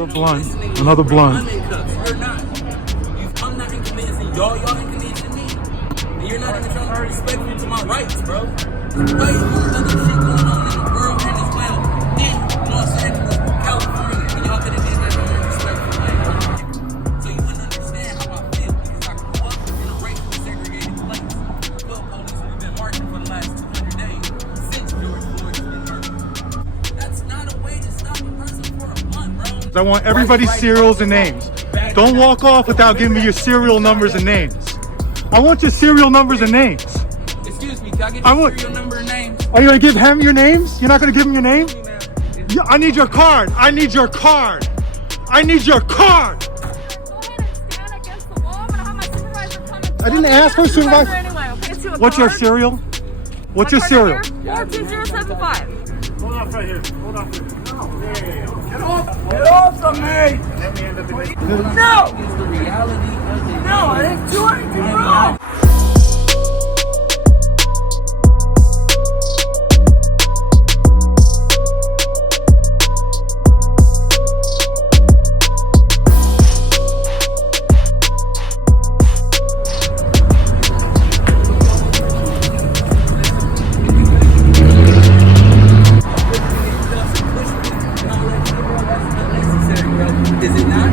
Over a blunt. Another blunt. I'm in cuffs. You're not. I'm not inconveniencing y'all. Y'all inconveniencing me. And you're not even trying to be respectful to my rights, bro. There's way more other shit going on in the world and as well in Los Angeles, California. And y'all could have did that in a respectful way. So you wouldn't understand how I feel because I grew up in a racially segregated place. 12 police have been marching for the last 200 days since George Floyd has been murdered. That's not a way to stop a person for a month, bro. I want everybody's serials and names. Don't walk off without giving me your serial numbers and names. I want your serial numbers and names. Excuse me, can I get your serial number and name? Are you going to give him your names? You're not going to give him your name? Yeah, I need your card. I need your card. I need your card. Go ahead and stand against the wall. I'm going to have my supervisor come and I didn't ask for a supervisor. Anyway, I'll get you a What's your card. cereal? What's your cereal? 42075. Hold off right here. Hold off here. No. Get off. Get off of me. Let me end up in No. It's the reality of the No, I didn't do anything wrong. Is it not?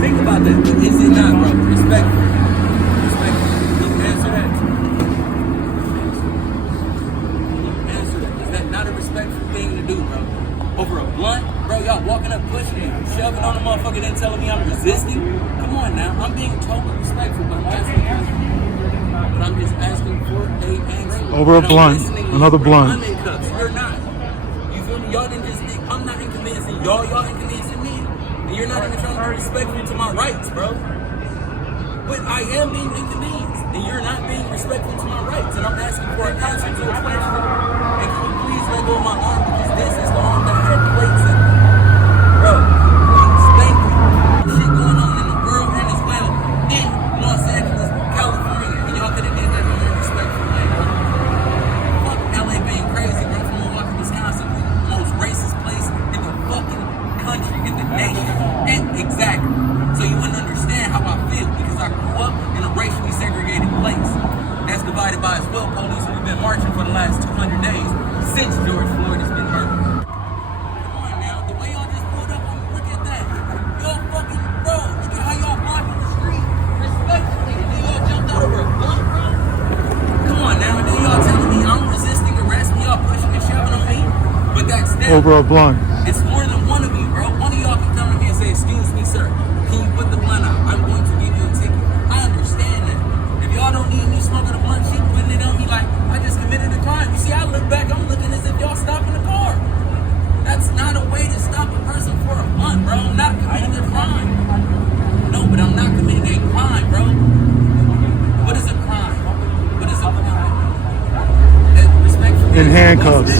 Think about that. Is it not, bro? Respectful. Respectful. Can you answer that? Answer that. Is that not a respectful thing to do, bro? Over a blunt? Bro, y'all walking up, pushing it, shoving on the motherfucker, then telling me I'm resisting? Come on now. I'm being totally respectful, but I'm asking for But I'm just asking for a answer. Over a blunt. Another blunt. I'm in cuffs. You're not. You feel me? Y'all didn't just think I'm not inconveniencing y'all. Y'all inconveniencing me. And you're not even trying to be respectful to my rights, bro. But I am being inconvenienced, and you're not being respectful to my rights. And I'm asking for an answer to a question. And can you please let go of my arm because this is the arm that had plates in it. Bro, please, thank you. Shit going on in the world and as well in Los Angeles, California. And y'all could have did that in a respectful way, bro. Fuck LA being crazy, bro, from Milwaukee, Wisconsin, the most racist place in the fucking country, in the nation. And exactly. So you wouldn't understand how I feel because I grew up in a racially segregated place that's divided by as well police who've been marching for the last 200 days since George Floyd has been murdered. Come on now, the way y'all just pulled up on me, look at that. Y'all fucking, bro, look at how y'all blocking the street respectfully and then y'all jumped out over a blunt, bro. Come on now, and then y'all telling me I'm resisting arrest and y'all pushing and shoving on me. But that's them. Over a blunt. It's more than one of you, bro. One of y'all can come to me and say, excuse me, sir, can you put the blunt out? I'm going to give you a ticket. I understand that. If y'all don't need me smoking a blunt, she putting it on me like I just committed a crime. You see, I look back, I'm looking as if y'all stopping the car. That's not a way to stop a person for a blunt, bro. I'm not committing a crime. No, but I'm not committing a crime, bro. What is a crime? What is a crime? Respectfully. In handcuffs.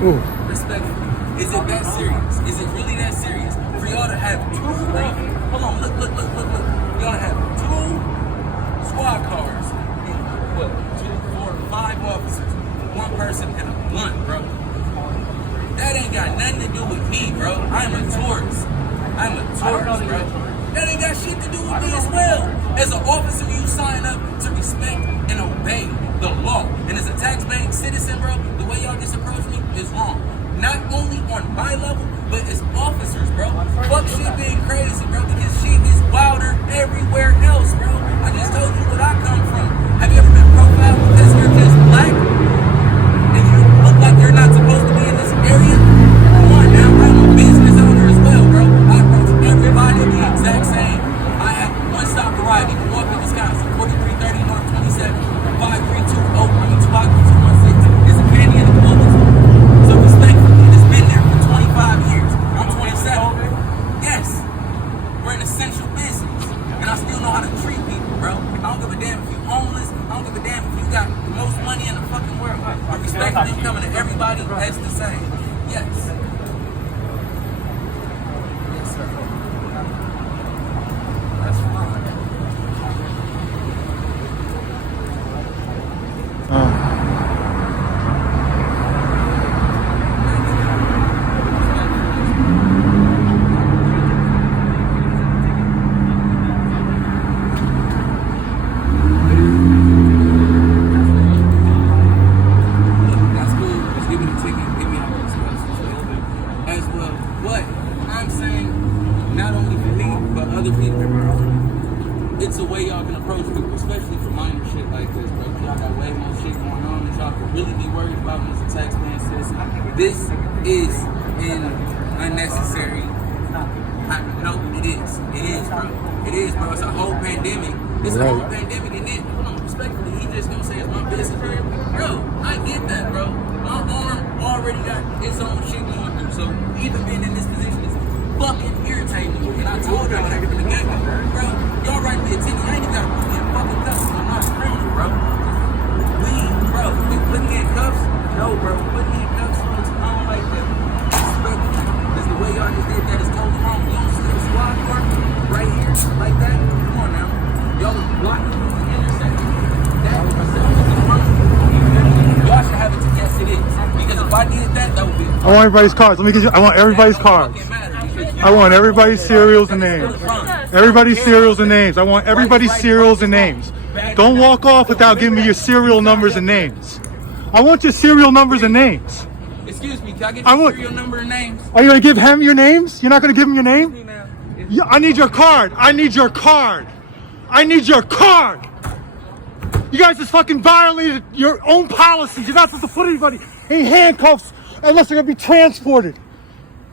Ooh. Respectfully. Is it that serious? Is it really that serious? For y'all to have two, bro. Hold on, look. Y'all have two squad cars. What? 2, 4, 5 officers. One person and a blunt, bro. That ain't got nothing to do with me, bro. I'm a tourist. Bro. That ain't got shit to do with me as well. As an officer, you sign up to respect and obey the law. And as a tax-paying citizen, bro, the way y'all just approach me is wrong. Not only on my level, but as officers, bro. Fuck shit being crazy, bro, because shit is wilder everywhere else, bro. I just told you where I come from. Have you ever been profiled because you're just black? And you look like you're not supposed to be in this area? Come on now, I'm a business owner as well, bro. I approach everybody the exact same. I have one stop arriving in Milwaukee, Wisconsin, 14 homeless. I don't give a damn if you got the most money in the fucking world. I respect them coming to everybody that's the same. Yes. Yes, sir. That's fine. It's a way y'all can approach people, especially for minor shit like this, bro. Y'all got way more shit going on that y'all can really be worried about when it's a taxpaying citizen. This is an unnecessary. No, it is. It is, bro. It is, bro. It's a whole pandemic. It's a whole pandemic, and then, hold on, respectfully, he just gonna say it's my business, bro. I get that, bro. My arm already got its own shit going through, so even being in this position is fucking irritating me. And I told y'all that from the get-go, bro. Y'all write me a ticket. I ain't even gotta put me in fucking cuffs. I'm not a criminal, bro. Bro, you put me in cuffs? No, bro. Put me in cuffs. I don't like that. Because the way y'all just did that is totally wrong. You don't see a squad car right here like that? Come on now. Y'all was blocking the intersection. That was wrong. Y'all should have it to yes it is. Because if I did that, that would be. I want everybody's cards. Let me get you. I want everybody's cards. I want everybody's serials and names. Everybody's serials and names. I want everybody's serials and names. Don't walk off without giving me your serial numbers and names. I want your serial numbers and names. Excuse me, can I get your serial number and names? Are you going to give him your names? You're not going to give him your name? Yeah, I need your card. I need your card. I need your card. You guys just fucking violated your own policies. You're not supposed to put anybody in handcuffs unless they're going to be transported.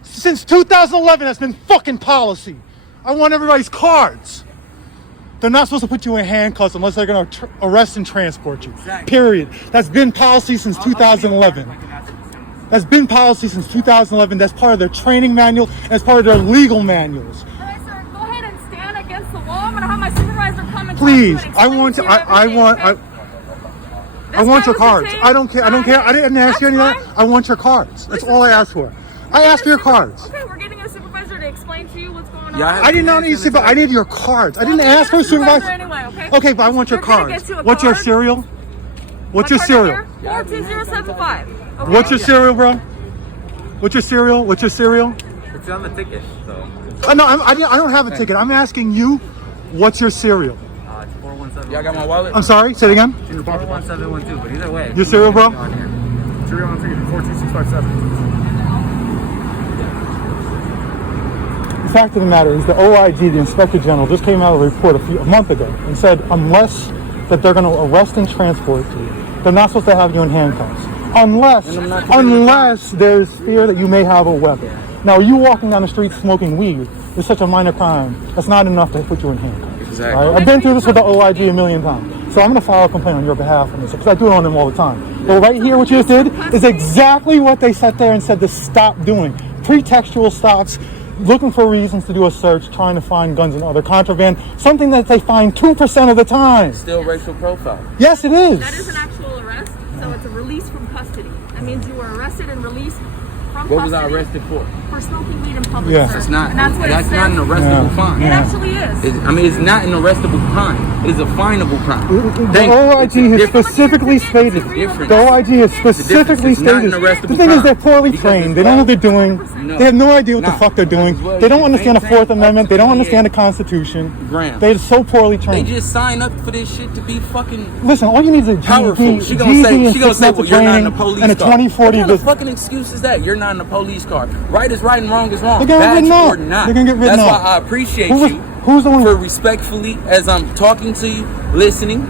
Since 2011, that's been fucking policy. I want everybody's cards. They're not supposed to put you in handcuffs unless they're going to arrest and transport you. Exactly. Period. That's been policy since 2011. That's been policy since 2011. That's part of their training manual. And it's part of their legal manuals. All right, sir, go ahead and stand against the wall. I'm going to have my supervisor come and please, talk to you and I want your cards. I don't care. I don't care. I didn't ask you any of that. I want your cards. That's all I asked for. I asked for your cards. Okay, we're getting a supervisor to explain to you what's going on. I did not need a supervisor. I need your cards. I didn't ask for a supervisor. Anyway, okay? Okay, but I want your cards. What's your cereal? What's your cereal? 42075. Okay? What's your cereal, bro? What's your cereal? What's your cereal? It's on the ticket, so. No, I don't have a ticket. I'm asking you, what's your cereal? It's 417. Y'all got my wallet? I'm sorry, say it again. 41712, but either way. Your cereal, bro? Serial on ticket 42657. The fact of the matter is the OIG, the Inspector General, just came out with a report a month ago and said unless that they're going to arrest and transport you, they're not supposed to have you in handcuffs. Unless there's fear that you may have a weapon. Now, you walking down the street smoking weed is such a minor crime. That's not enough to put you in handcuffs. Exactly. Right? I've been through this with the OIG a million times. So I'm going to file a complaint on your behalf on this because I do it on them all the time. But right here, what you just did is exactly what they sat there and said to stop doing. Pretextual stops, looking for reasons to do a search, trying to find guns and other contraband, something that they find 2% of the time. Still racial profile. Yes, it is. That is an actual arrest, so it's a release from custody. That means you were arrested and released from What custody. was I arrested for? For smoking weed in public. Yeah. Sir. That's not. And that's what That's it not an says. arrestable crime. It actually is. It's not an arrestable crime. It is a finable crime. The OIG has specifically stated. The OIG has specifically It's not an stated. arrestable The thing is, they're crime. poorly Because trained. it's They don't know what they're well- doing. No. They have no idea what the Nah. fuck they're doing. Because They don't understand the maintain Fourth Amendment. They don't understand the 28 Constitution. grams. They're so poorly They trained. just sign up for this shit to be fucking Listen, all you need is a powerful. GED, She gonna say, and 6 months well, of you're not in training the police and a car. 2040 What kind of visit. fucking excuse is that? You're not in the police car. Right is right and wrong is wrong. They're gonna get Badge written up. or not. They're gonna get written That's up. why I appreciate Who was- you who's the one for respectfully, as I'm talking to you, listening,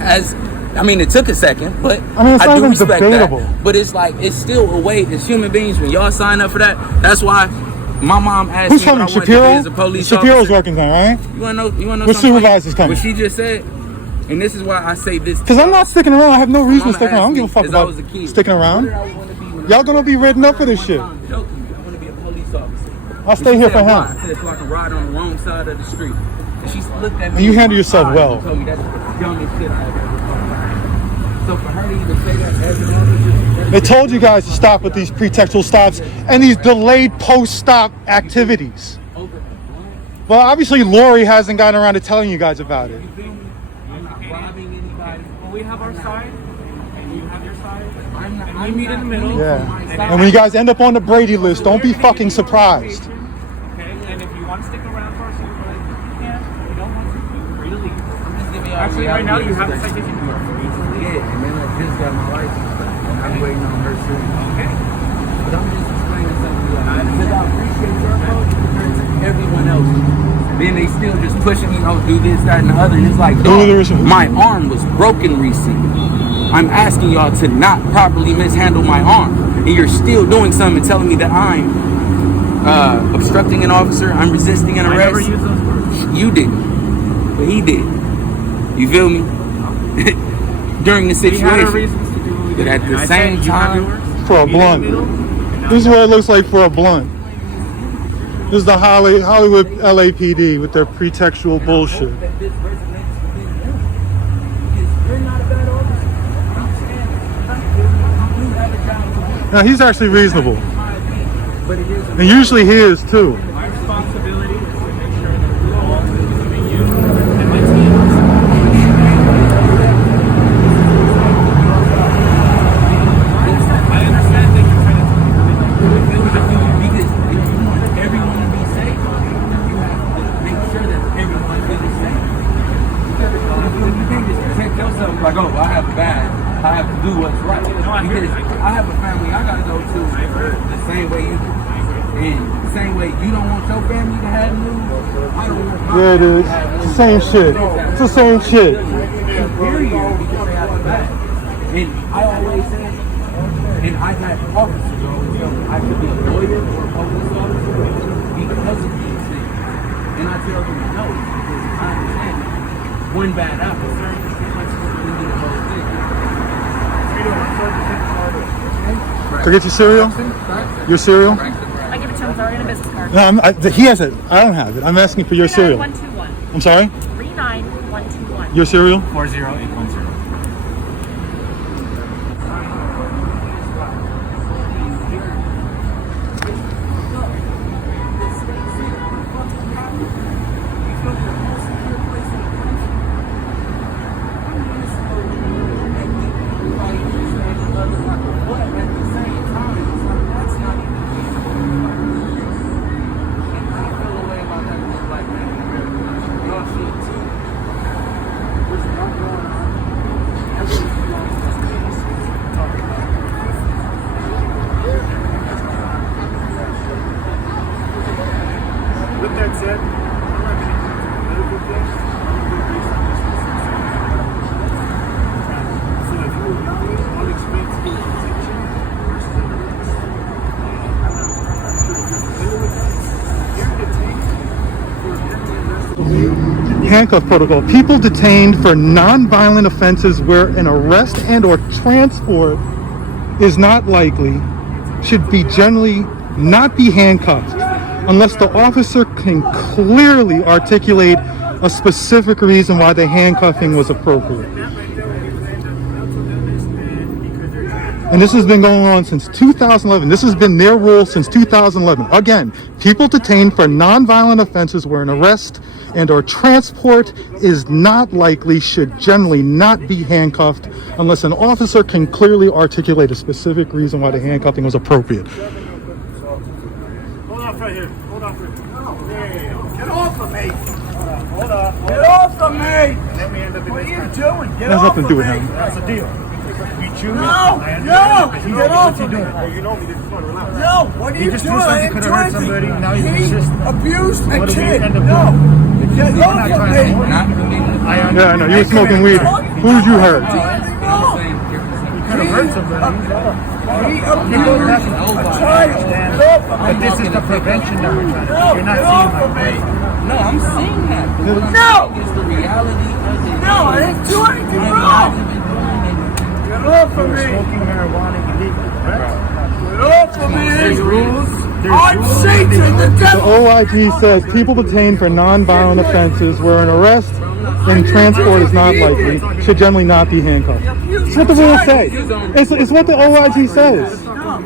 it took a second, but I mean, it's not do even respect debatable. that. But it's like, it's still a way, as human beings, when y'all sign up for that, that's why my mom asked Who's me what I coming? wanted to be Shapiro? as a police Shapiro's officer. working there, right? You wanna know Which something? supervisor's coming? What she just said, and this is why I say this. Because I'm not sticking around. I have no reason to stick around. I don't give a fuck As I about was a kid. sticking around. What did I wanna be when I Y'all gonna be written up for this shit. I'm joking. I want to be a police officer. I'll stay here for Said, him. "Why?" I said so I can ride on the wrong side of the street. And she looked at me. And you handle yourself and well. told me that's dumbest shit I have ever thought. So for her to even say that as an officer, They told you guys to stop with these pretextual stops and these delayed post-stop activities. over the blunt, Well, obviously Lori hasn't gotten around to telling you guys about it. you feel me? I'm not robbing anybody. Well, we have our side, and you have your side. I'm not, And I'm we meet in the middle. Yeah. And when you guys end up on the Brady list, don't be fucking surprised. Okay, and if you want to stick around for us, you can. If you don't want to, you're free to leave. I'm just giving y'all Actually, right now, you have the reality. citation. You are free to leave. Yeah, and then I just got my license back, and I'm waiting on her soon. Okay. But I'm just explaining something to y'all. Because I appreciate your approach compared to everyone else. Then they still just pushing me, oh, do this, that, and the other. And it's like, dog, my arm was broken recently. I'm asking y'all to not properly mishandle my arm. And you're still doing something and telling me that I'm obstructing an officer, I'm resisting an I never arrest. use those words. You didn't. But he did. You feel me? During the We had our situation. reasons to do what we But did. at the And I same said, you have time- yours, For a meet in the blunt. middle, and This is what it looks like for a blunt. This is the Hollywood LAPD with their pretextual bullshit. That this resonates within you. Because you're not a bad officer. I'm saying, you have a job to do. Now he's actually reasonable. But it is And usually he is too. my responsibility is to make sure that the law is between you and my team. I understand that you're trying to because if you want everyone to be safe, you have to make sure that everyone is safe. You can't just protect yourself like, oh, I have a bad, I have to do what's right. Because I have a family I gotta go to the same way you do. And the same way you don't want your family to have news, I don't want my Yeah, it family is. to have It's the news. same shit. It's the same shit. Superior because they have a bad. And I always say, and I had officers always tell me I could be a lawyer or a police officer because of these things. And I tell them no, because I understand one bad apple can do the whole thing. So get your cereal? Your cereal? I give it to him. It's already in a business card. No, he has it. I don't have it. I'm asking for your cereal. 39121. I'm sorry? 39121. Your cereal? 40810. With that said, I'm not going to get into political things. I'm going to do based on this so if you would not all expense protection versus an arrest, I'm not sure if you're familiar with that. You're detained for apparently arrested. Handcuff protocol. People detained for non-violent offenses where an arrest and or transport is not likely should be generally not be handcuffed unless the officer can clearly articulate a specific reason why the handcuffing was appropriate. And this has been going on since 2011. This has been their rule since 2011. Again, people detained for non-violent offenses where an arrest and or transport is not likely should generally not be handcuffed unless an officer can clearly articulate a specific reason why the handcuffing was appropriate. Hold off right here. Hold off right here. Oh, yeah. Get off of me! Hold off. Get off of me! And then we end up in What are this you kind of- doing? Get Has off nothing of to do with me! him. That's the deal. We choose. No! And No! but Get off of me! Oh, you know me. This is fun. Relax. No! What are He you just doing? threw I something, didn't could do have hurt anything. somebody, now he's He resisting. abused a What do we kid. end up No! doing? Get We're off not of trying me! to- Not committing I Yeah, I know. You were smoking weed. Who did you hurt? No! could have hurt somebody. He People abused have a to child. understand Get off of that me! this is the prevention that we're trying to do. No! You're not Get seeing off of my me! No, I'm seeing that. But what I'm No! saying is the reality of it. No, I didn't do anything I'm wrong! not even doing anything. Get off of You're me! smoking marijuana illegally, correct? Get off of me! There's rules. There's I'm rules. Satan, the The devil! OIG says people detained for non-violent offenses where an arrest and transport is not likely, should generally not be handcuffed. That's what the rules say. It's what the OIG says. No,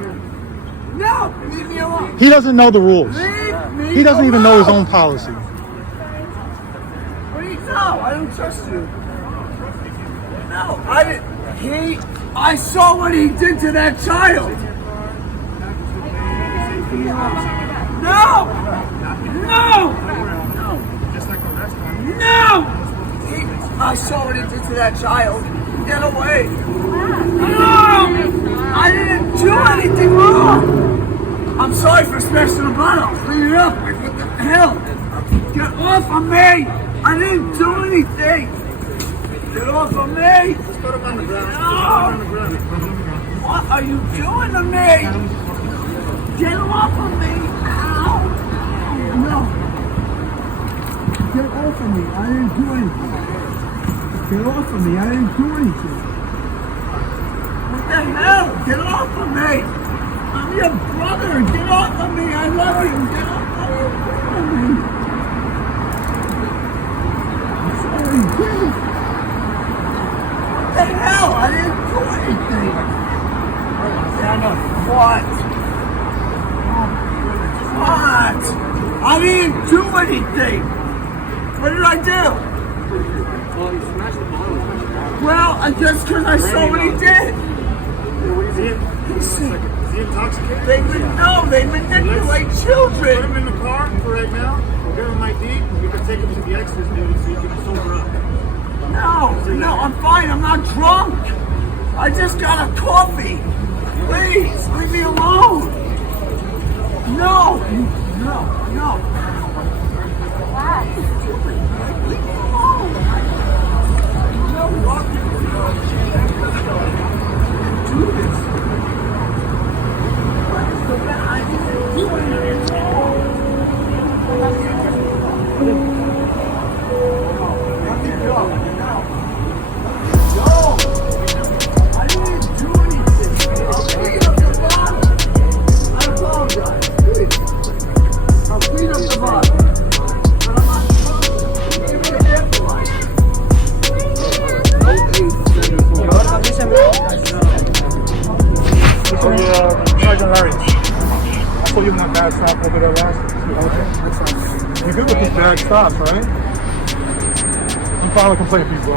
leave me alone. He doesn't know the rules. Leave me He doesn't even know his alone. own policy. What do you know? I don't trust you. No, I didn't. I saw what he did to that child. No! No! No! I saw what he did to that child. Get away. No! I didn't do anything wrong. I'm sorry for smashing the bottle. Clean it up. Like, what the hell? Get off of me. I didn't do anything. Get off of me. Just put him on the ground. No. What are you doing to me? Get off of me. Ow. No. Get off of me. I didn't do anything. Get off of me. I didn't do anything. What the hell? Get off of me. I'm your brother. Get off of me. I love you. Get off of me. I'm sorry. What the hell? I didn't do anything. Anna, what? What? I didn't do anything. What did I do? Well, you smashed the bottle. Well, I guess because I saw what he did. Is he intoxicated? They manipulate Put children. him in the car for right now. We'll give him ID. You can take him to the extras duty so you can sober up. No, I'm fine. I'm not drunk. I just got a coffee. Please, leave me alone. No. Leave me alone. Do this. I didn't do anything. I'll clean up the bottle. I apologize. I'll clean up the bottle. But I'm not give me a electrolyte. Sergeant Larry. I saw you in that bad stop over there last. Okay. You're good with these bad stops, right? You file a complaint, please, bro.